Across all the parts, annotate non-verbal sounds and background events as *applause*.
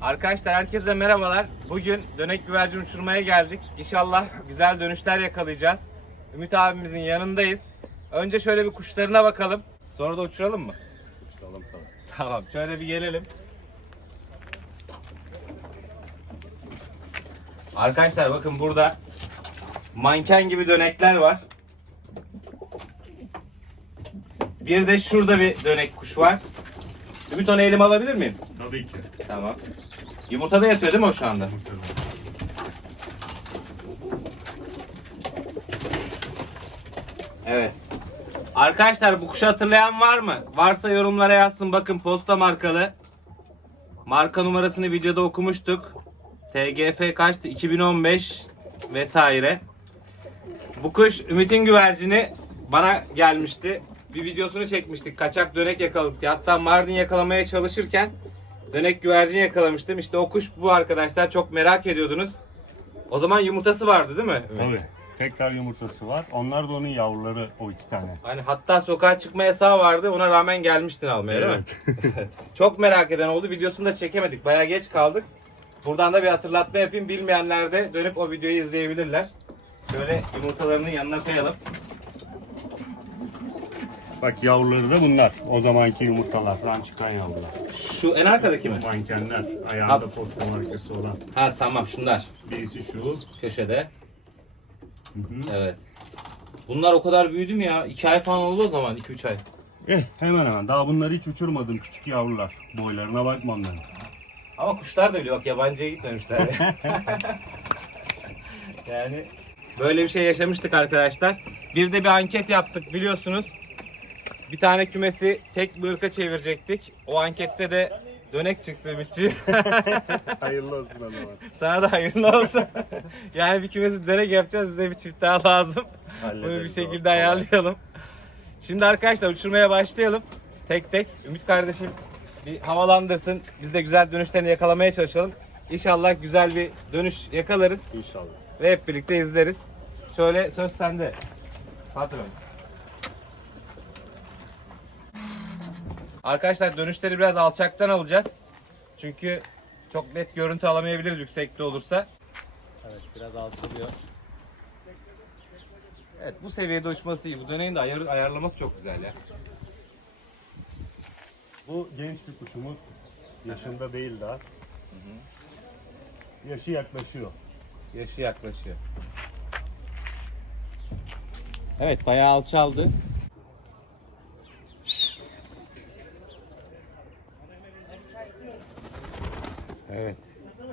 Arkadaşlar herkese merhabalar. Bugün dönek güvercin uçurmaya geldik. İnşallah güzel dönüşler yakalayacağız. Ümit abimizin yanındayız. Önce şöyle bir kuşlarına bakalım. Sonra da uçuralım mı? Uçuralım tabii. Tamam şöyle bir gelelim. Arkadaşlar bakın burada manken gibi dönekler var. Bir de şurada bir dönek kuş var. Ümit onu elime alabilir miyim? Tabii ki. Tamam. Yumurtada yatıyor değil mi o şu anda? Evet. Arkadaşlar bu kuşu hatırlayan var mı? Varsa yorumlara yazsın. Bakın posta markalı. Marka numarasını videoda okumuştuk. TGF kaçtı? 2015 vesaire. Bu kuş Ümit'in güvercini bana gelmişti. Bir videosunu çekmiştik. Kaçak dönek yakaladık diye. Hatta Mardin yakalamaya çalışırken dönek güvercin yakalamıştım. İşte o kuş bu arkadaşlar. Çok merak ediyordunuz. O zaman yumurtası vardı değil mi? Tabii. Tekrar yumurtası var. Onlar da onun yavruları o iki tane. Hani hatta sokağa çıkma yasağı vardı. Ona rağmen gelmiştin almaya değil mi? *laughs* *laughs* Çok merak eden oldu. Videosunu da çekemedik. Bayağı geç kaldık. Buradan da bir hatırlatma yapayım. Bilmeyenler de dönüp o videoyu izleyebilirler. Şöyle yumurtalarının yanına koyalım. Bak yavruları da bunlar. O zamanki yumurtalar. Ran çıkan yavrular. Şu en arkadaki mi? Mankenler. Ayağında Abi. posta markası olan. Ha tamam şunlar. Birisi şu. Köşede. Hı hı. Evet. Bunlar o kadar büyüdü mü ya? 2 ay falan oldu o zaman. 2-3 ay. Eh hemen hemen. Daha bunları hiç uçurmadım. Küçük yavrular. Boylarına bakmam ben. Ama kuşlar da biliyor. Bak yabancıya gitmemişler. *laughs* yani böyle bir şey yaşamıştık arkadaşlar. Bir de bir anket yaptık biliyorsunuz. Bir tane kümesi tek bir ırka çevirecektik. O ankette de dönek çıktı Ümitçi. *laughs* Hayırlı olsun o zaman. Sana da hayırlı olsun. *laughs* yani bir kümesi dönek yapacağız. Bize bir çift daha lazım. Bunu bir Hallederiz şekilde Kolay. ayarlayalım. Şimdi arkadaşlar uçurmaya başlayalım. Tek tek. Ümit kardeşim bir havalandırsın. Biz de güzel dönüşlerini yakalamaya çalışalım. İnşallah güzel bir dönüş yakalarız İnşallah. ve hep birlikte izleriz. Şöyle söz sende. Patron. Arkadaşlar dönüşleri biraz alçaktan alacağız. Çünkü çok net görüntü alamayabiliriz yüksekte olursa. Evet biraz alçalıyor. Evet bu seviyede uçması iyi. Bu döneyin de ayar, ayarlaması çok güzel ya. Bu genç bir kuşumuz. Yaşında değil daha. Yaşı yaklaşıyor. Yaşı yaklaşıyor. Evet bayağı alçaldı. Evet.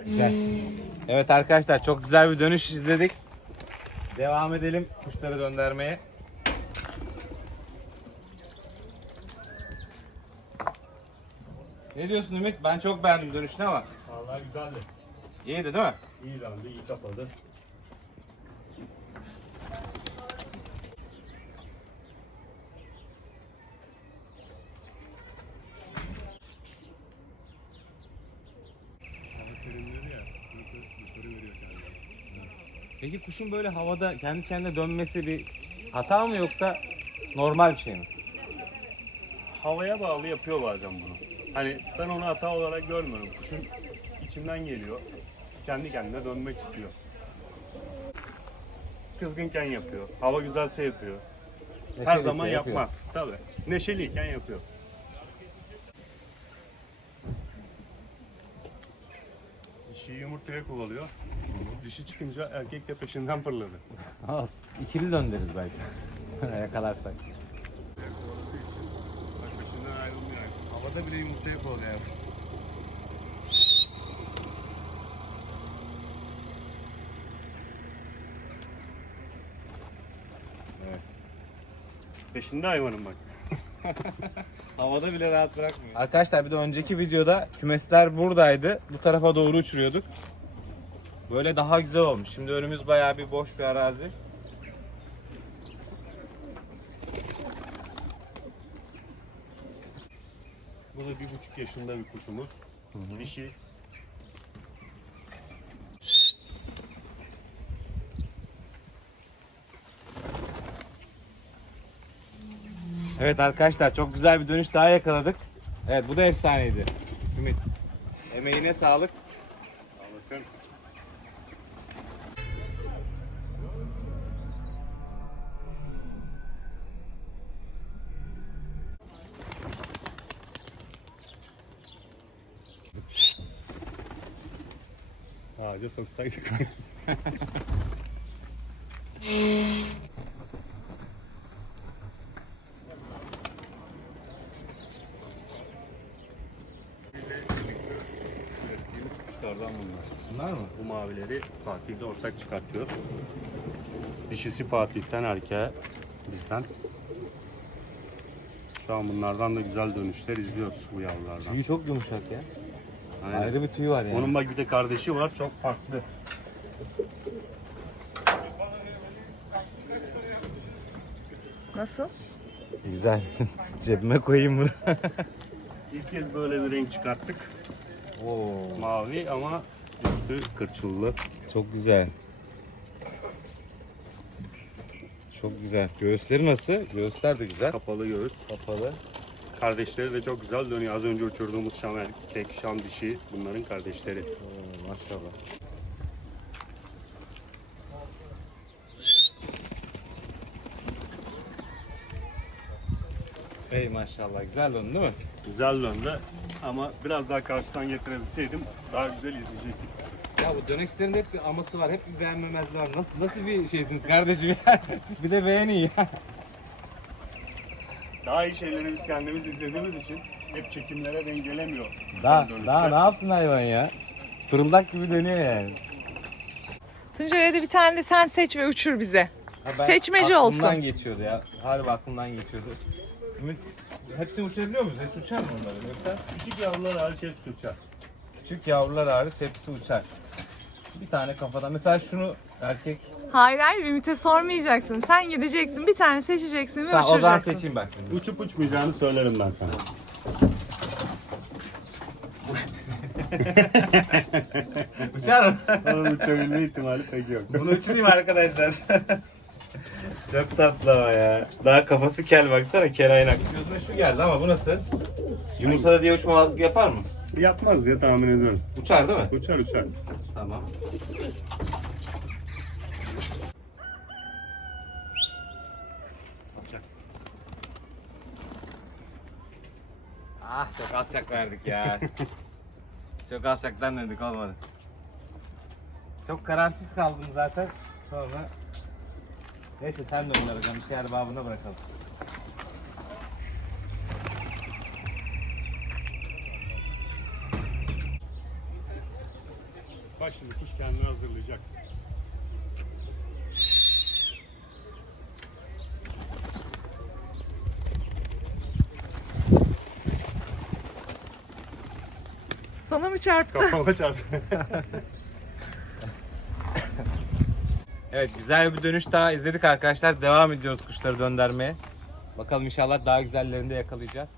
Güzel. Evet arkadaşlar çok güzel bir dönüş izledik. Devam edelim kuşları döndürmeye. Ne diyorsun Ümit? Ben çok beğendim dönüşünü ama. Vallahi güzeldi. İyiydi değil mi? İyi landı, iyi kapadı. Hava serinledi ya. Burası yukarı veriyor kendini. Peki kuşun böyle havada kendi kendine dönmesi bir hata mı yoksa normal bir şey mi? Havaya bağlı yapıyor bazen bunu. Hani ben onu hata olarak görmüyorum. Kuşun içinden geliyor. Kendi kendine dönmek istiyor. Kızgınken yapıyor. Hava güzelse yapıyor. Her Neşeliyse zaman yapıyor. yapmaz. Tabii. Neşeliyken yapıyor. Dişi yumurtaya kovalıyor. Dişi çıkınca erkek de peşinden fırladı. *laughs* Az. İkili döndürürüz belki. *laughs* Yakalarsak. Peşinden ayrılmıyor. Havada bile yumurtaya kovalıyor. Peşinde hayvanın bak. *laughs* Havada bile rahat bırakmıyor. Arkadaşlar bir de önceki videoda kümesler buradaydı. Bu tarafa doğru uçuruyorduk. Böyle daha güzel olmuş. Şimdi önümüz bayağı bir boş bir arazi. Bu da bir buçuk yaşında bir kuşumuz. Dişi. Evet arkadaşlar çok güzel bir dönüş daha yakaladık. Evet bu da efsaneydi. Ümit. Emeğine sağlık. Anlasın. Ağaca soksaydık. *laughs* Mavileri Fatih'le ortak çıkartıyoruz. Dişisi Fatih'ten erkeğe bizden. Şu an bunlardan da güzel dönüşler izliyoruz bu yavrulardan. Tüyü çok yumuşak ya. Aynen. Ayrı bir tüyü var yani. Onun bak bir de kardeşi var çok farklı. Nasıl? Güzel. *laughs* Cebime koyayım bunu. *laughs* İlk kez böyle bir renk çıkarttık. Oo, Mavi ama üstü kırçıllı. çok güzel. Çok güzel. Göğüsleri nasıl? Göğüsler de güzel. Kapalı göğüs. Kapalı. Kardeşleri de çok güzel dönüyor. Az önce uçurduğumuz şam erkek, şam dişi bunların kardeşleri. Oo, maşallah. Ey maşallah güzel döndü değil mi? Güzel döndü ama biraz daha karşıdan getirebilseydim daha güzel izleyecektik. Ya bu dönekçilerin hep bir aması var, hep bir beğenmemezliği var. Nasıl, nasıl bir şeysiniz kardeşim ya? *laughs* bir de beğenin ya. Daha iyi şeyleri biz kendimiz izlediğimiz için hep çekimlere denk gelemiyor. Daha, dönüşler. daha ne yapsın hayvan ya? Fırıldak gibi dönüyor yani. Tuncer'e de bir tane de sen seç ve uçur bize. Ben Seçmeci aklımdan olsun. geçiyordu ya. Harbi aklımdan geçiyordu. Ümit, hepsini uçurabiliyor muyuz? Hepsi uçar mı onların yoksa? Küçük yavrular hariç hepsi uçar. Küçük yavrular hariç hepsi uçar. Bir tane kafadan. Mesela şunu erkek. Hayır hayır Ümit'e sormayacaksın. Sen gideceksin bir tane seçeceksin ve Tamam, o zaman uçuracaksın. seçeyim bak şimdi. Uçup uçmayacağını söylerim ben sana. *laughs* Uçar mı? Onun uçabilme ihtimali pek yok. Bunu uçurayım arkadaşlar. *laughs* Çok tatlı ama ya. Daha kafası kel baksana kel aynak. Gözüme şu geldi ama bu nasıl? Yumurtada diye uçmamazlık yapar mı? Yapmaz diye tahmin ediyorum. Uçar değil mi? Uçar uçar. Tamam. Ah çok alçak verdik ya. *laughs* çok alçaktan dedik olmadı. Çok kararsız kaldım zaten. Sonra Neyse sen de onları. Bir şeyler babına bırakalım. Bak şimdi kuş kendini hazırlayacak. Sana mı çarptı? Kafama çarptı. Evet güzel bir dönüş daha izledik arkadaşlar. Devam ediyoruz kuşları döndürmeye. Bakalım inşallah daha güzellerini de yakalayacağız.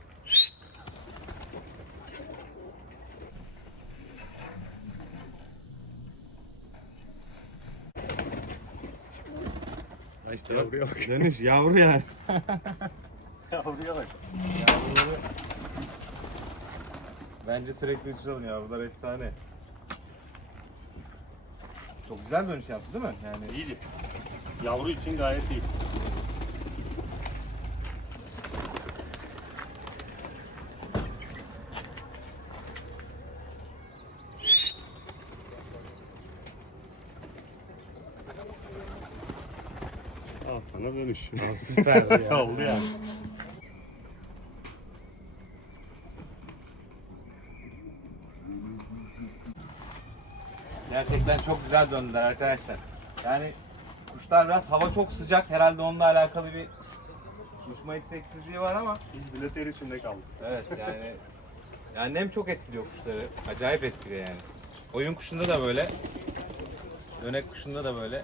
İşte Yavruya bak. Dönüş yavru yani. *laughs* Yavruya bak. Yavruları Bence sürekli uçuralım yavrular efsane. Çok güzel dönüş yaptı değil mi? Yani İyiydi. Yavru için gayet iyi. Al sana dönüş. süper ya. *laughs* Oldu yani. Gerçekten çok güzel döndüler arkadaşlar. Yani kuşlar biraz hava çok sıcak. Herhalde onunla alakalı bir uçma isteksizliği var ama Biz bile ter içinde kaldık. evet yani yani nem çok etkiliyor kuşları. Acayip etkiliyor yani. Oyun kuşunda da böyle. Dönek kuşunda da böyle.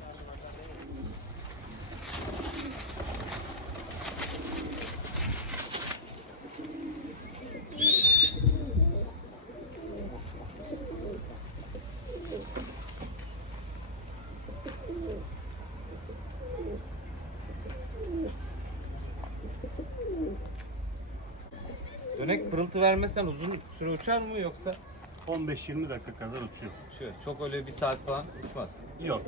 Dönek pırıltı vermezsen uzun süre uçar mı yoksa? 15-20 dakika kadar uçuyor. Şu, çok öyle bir saat falan uçmaz. Yok.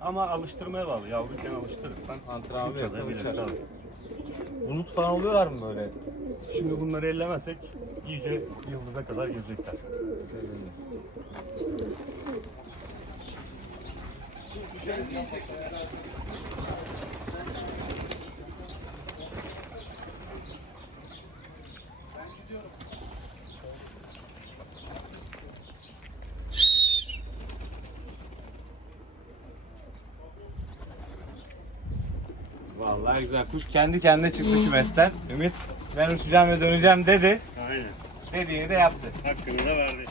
Ama alıştırmaya bağlı. Yavruyken alıştırırsan Antrenman verirsen uçabilir, uçar. tabii. Bulut falan oluyorlar mı böyle? Şimdi bunları ellemezsek iyice yıldıza kadar girecekler. Vallahi güzel. Kuş kendi kendine çıktı kümesten. Ümit ben uçacağım ve döneceğim dedi. Aynen. Dediğini de yaptı. Hakkını da verdi.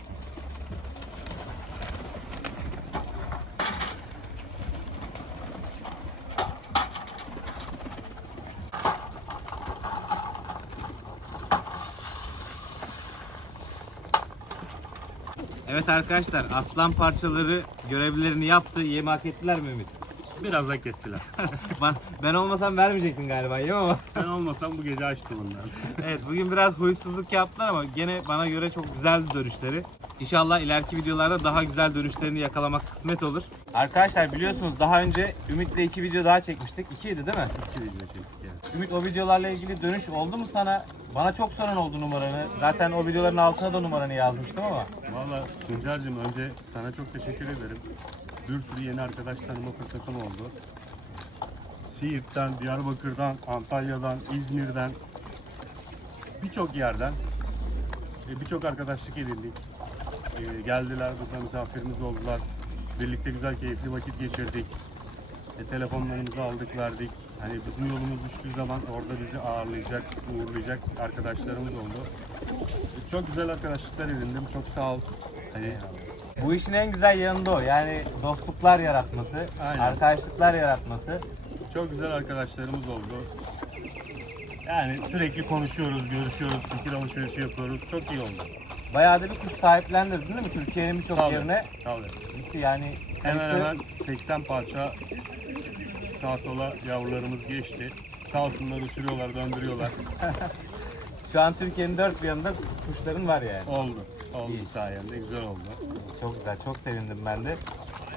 Evet arkadaşlar aslan parçaları görevlerini yaptı. Yem hak ettiler mi Ümit? Biraz hak ettiler. *laughs* ben, ben olmasam vermeyecektin galiba yem ama. ben olmasam bu gece açtı bunlar. *laughs* evet bugün biraz huysuzluk yaptılar ama gene bana göre çok güzeldi dönüşleri. İnşallah ileriki videolarda daha güzel dönüşlerini yakalamak kısmet olur. Arkadaşlar biliyorsunuz daha önce Ümit'le iki video daha çekmiştik. İkiydi değil mi? İki video çektik yani. Ümit o videolarla ilgili dönüş oldu mu sana? Bana çok soran oldu numaranı. Zaten o videoların altına da numaranı yazmıştım ama. Valla Tuncer'cim önce sana çok teşekkür ederim. Bir sürü yeni arkadaş tanıma fırsatım oldu. Siirt'ten, Diyarbakır'dan, Antalya'dan, İzmir'den birçok yerden e, birçok arkadaşlık edindik. E, geldiler, burada misafirimiz oldular. Birlikte güzel, keyifli vakit geçirdik. E, telefonlarımızı aldık, verdik. Hani bizim yolumuz düştüğü zaman orada bizi ağırlayacak, uğurlayacak arkadaşlarımız oldu. E, çok güzel arkadaşlıklar edindim. Çok sağ ol. Hani Bu işin en güzel yanında o. Yani dostluklar yaratması, Aynen. arkadaşlıklar yaratması. Çok güzel arkadaşlarımız oldu. Yani sürekli konuşuyoruz, görüşüyoruz, fikir alışverişi yapıyoruz. Çok iyi oldu. Bayağı da bir kuş sahiplendirdin değil mi? Türkiye'nin birçok Tabii, yerine Tabii. gitti yani. Hemen sayısı- hemen 80 parça sağa sola yavrularımız geçti. Sağ olsunlar uçuruyorlar, döndürüyorlar. *laughs* Şu an Türkiye'nin dört bir yanında kuşların var yani. oldu. Oldu İyi. sayende. Güzel oldu. Çok güzel, çok sevindim ben de.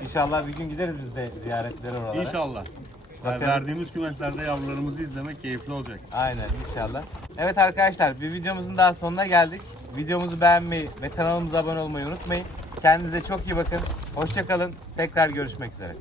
İnşallah bir gün gideriz biz de ziyaretlere oralara. İnşallah. Yani Bakarız. verdiğimiz kümeslerde yavrularımızı izlemek keyifli olacak. Aynen inşallah. Evet arkadaşlar bir videomuzun daha sonuna geldik. Videomuzu beğenmeyi ve kanalımıza abone olmayı unutmayın. Kendinize çok iyi bakın. Hoşçakalın. Tekrar görüşmek üzere.